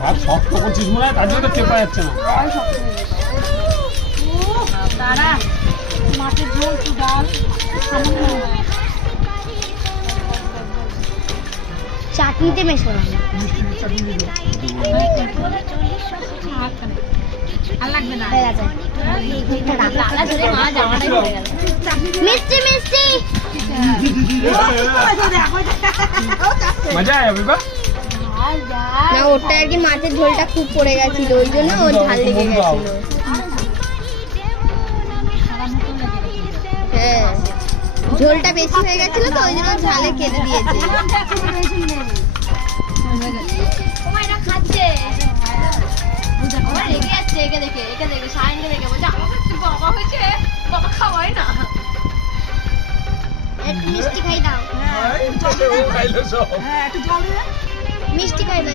ভাত শক্ত করছিস মনে হয়, তার জন্য তো চেপা যাচ্ছে না। দাঁড়া, মাছের ঝোল, একটু ডাল, চাটনিতে মেশো না। আর লাগবে না। হয়ে গেছে। মিষ্টি মিষ্টি মজা আয়া বাবা। না, ওটা আর কি মাছের ঝোলটা খুব পড়ে গেছিল, ওই জন্য ও ঝাল লেগে গেছিল। হ্যাঁ, ঝোলটা বেশি হয়ে গেছিল তো ওই জন্য ঝালে কেটে দিয়েছে। খাচ্ছে রেগে যাচ্ছে, একে দেখে সায়নকে দেখে বলছে আমাকে বাবা হয়েছে, বাবা খাওয়াই না। একটু মিষ্টি খাই দাও। খাইলো সব। একটু জল দে। মিষ্টি খাই দাও।